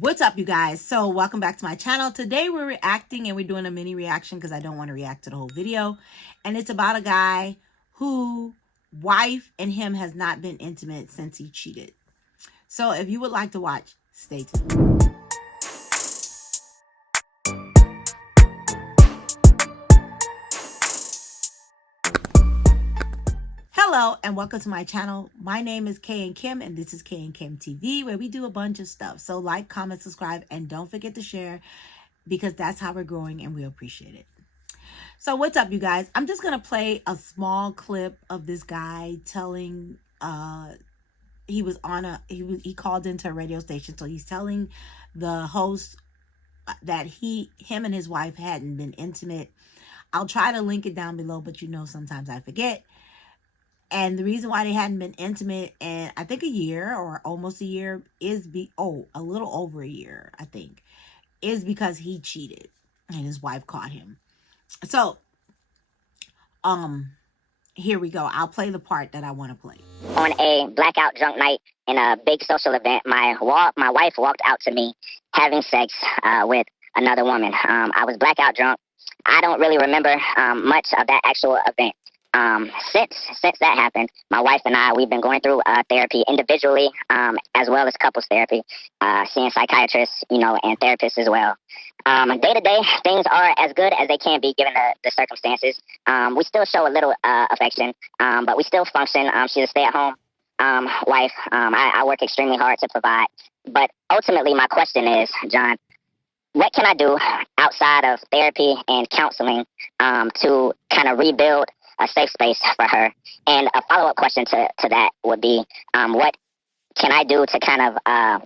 What's up, you guys? So welcome back to my channel. Today we're reacting and we're doing a mini reaction because I don't want to react to the whole video. And it's about a guy who wife and him has not been intimate since he cheated. So if you would like to watch, stay tuned. Hello and welcome to my channel. My name is Kay and Kim and this is Kay and Kim TV, where we do a bunch of stuff. So like, comment, subscribe, and don't forget to share because that's how we're growing and we appreciate it. So what's up, you guys? I'm just gonna play a small clip of this guy telling he called into a radio station, so he's telling the host that him and his wife hadn't been intimate. I'll try to link it down below, but you know sometimes I forget. And the reason why they hadn't been intimate in I think a year or almost a year is a little over a year, I think, is because he cheated and his wife caught him. So here we go. I'll play the part that I want to play. On a blackout drunk night in a big social event, my wife walked out to me having sex with another woman. I was blackout drunk. I don't really remember much of that actual event. Since that happened, my wife and I, we've been going through therapy individually, as well as couples therapy, seeing psychiatrists, and therapists as well. Day to day, things are as good as they can be given the circumstances. We still show a little affection, but we still function. She's a stay-at-home wife. I work extremely hard to provide. But ultimately, my question is, John, what can I do outside of therapy and counseling to kind of rebuild a safe space for her? And a follow-up question to that would be, what can I do to kind of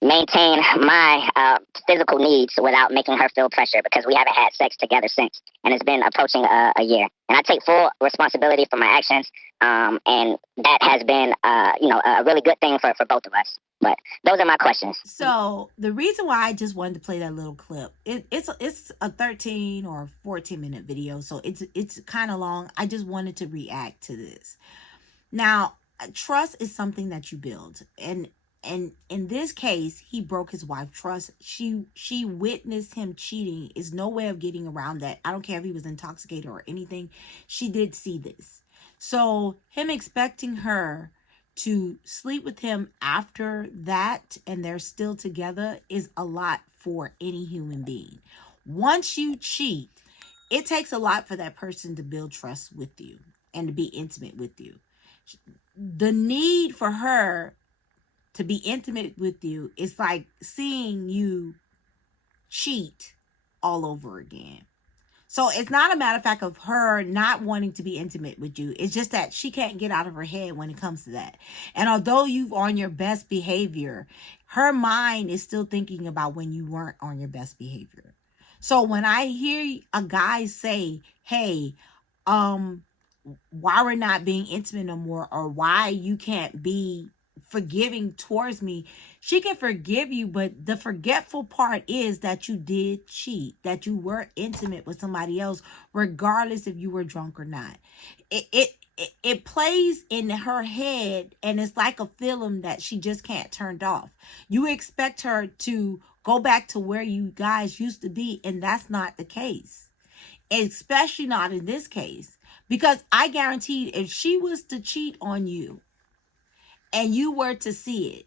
maintain my physical needs without making her feel pressure, because we haven't had sex together since, and it's been approaching a year. And I take full responsibility for my actions, and that has been, a really good thing for both of us. But those are my questions. So the reason why I just wanted to play that little clip, it's a 13 or 14-minute video, so it's kind of long. I just wanted to react to this. Now, trust is something that you build, and in this case, he broke his wife's trust. She witnessed him cheating. Is no way of getting around that. I don't care if he was intoxicated or anything. She did see this. So him expecting her to sleep with him after that and they're still together is a lot for any human being. Once you cheat, it takes a lot for that person to build trust with you and to be intimate with you. The need for her to be intimate with you is like seeing you cheat all over again. So it's not a matter of fact of her not wanting to be intimate with you. It's just that she can't get out of her head when it comes to that. And although you're on your best behavior, her mind is still thinking about when you weren't on your best behavior. So when I hear a guy say, hey, why we're not being intimate no more, or why you can't be forgiving towards me, she can forgive you, but the forgetful part is that you did cheat, that you were intimate with somebody else, regardless if you were drunk or not. It plays in her head, and it's like a film that she just can't turn off. You expect her to go back to where you guys used to be, and that's not the case, especially not in this case, because I guaranteed if she was to cheat on you and you were to see it,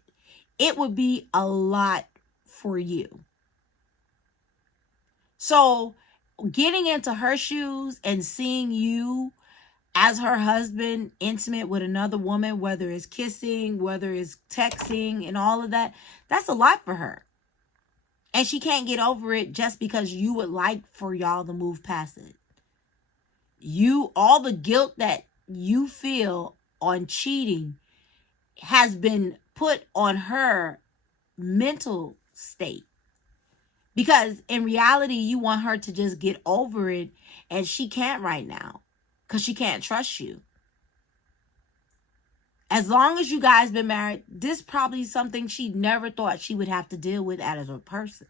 it would be a lot for you. So getting into her shoes and seeing you as her husband intimate with another woman, whether it's kissing, whether it's texting and all of that, that's a lot for her. And she can't get over it just because you would like for y'all to move past it. All the guilt that you feel on cheating has been put on her mental state, because in reality you want her to just get over it, and she can't right now because she can't trust you. As long as you guys been married, this probably is something she never thought she would have to deal with as a person.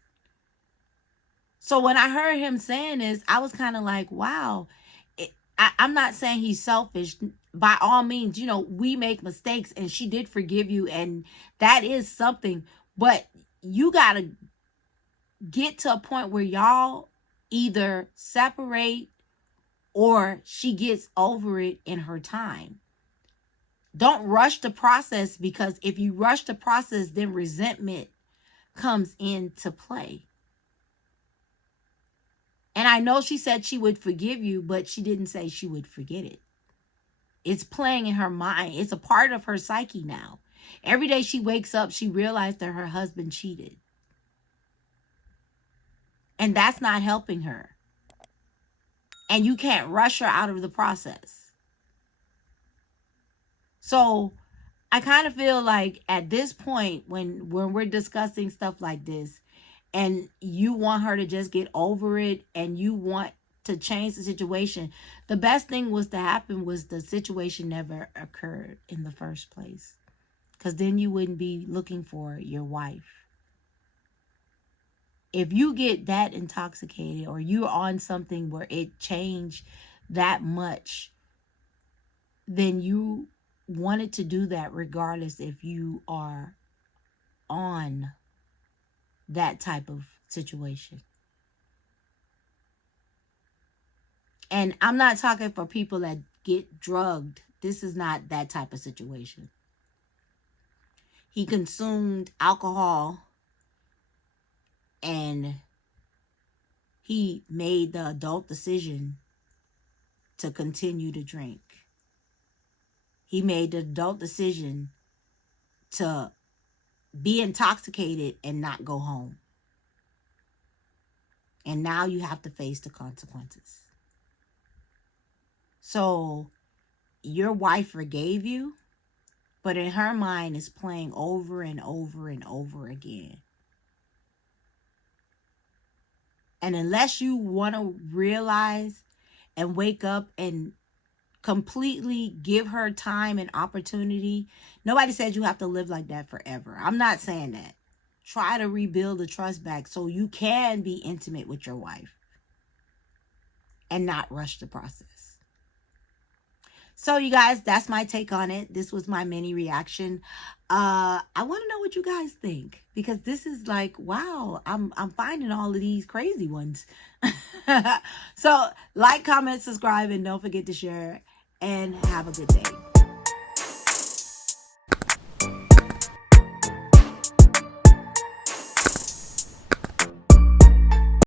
So when I heard him saying this, I was kind of like, wow. I'm not saying he's selfish. By all means, we make mistakes, and she did forgive you, and that is something. But you got to get to a point where y'all either separate or she gets over it in her time. Don't rush the process, because if you rush the process, then resentment comes into play. And I know she said she would forgive you, but she didn't say she would forget it. It's playing in her mind. It's a part of her psyche now. Every day she wakes up, she realized that her husband cheated. And that's not helping her. And you can't rush her out of the process. So I kind of feel like at this point, when we're discussing stuff like this, and you want her to just get over it and you want to change the situation, the best thing was to happen was the situation never occurred in the first place, because then you wouldn't be looking for your wife. If you get that intoxicated or you're on something where it changed that much, then you wanted to do that regardless if you are on that type of situation. And I'm not talking for people that get drugged. This is not that type of situation. He consumed alcohol and he made the adult decision to continue to drink. He made the adult decision to be intoxicated and not go home. And now you have to face the consequences. So your wife forgave you, but in her mind it's playing over and over and over again. And unless you want to realize and wake up and completely give her time and opportunity, nobody said you have to live like that forever. I'm not saying that. Try to rebuild the trust back so you can be intimate with your wife and not rush the process. So you guys, that's my take on it. This was my mini reaction. I want to know what you guys think, because this is like, wow, I'm finding all of these crazy ones. So like, comment, subscribe, and don't forget to share, and have a good day.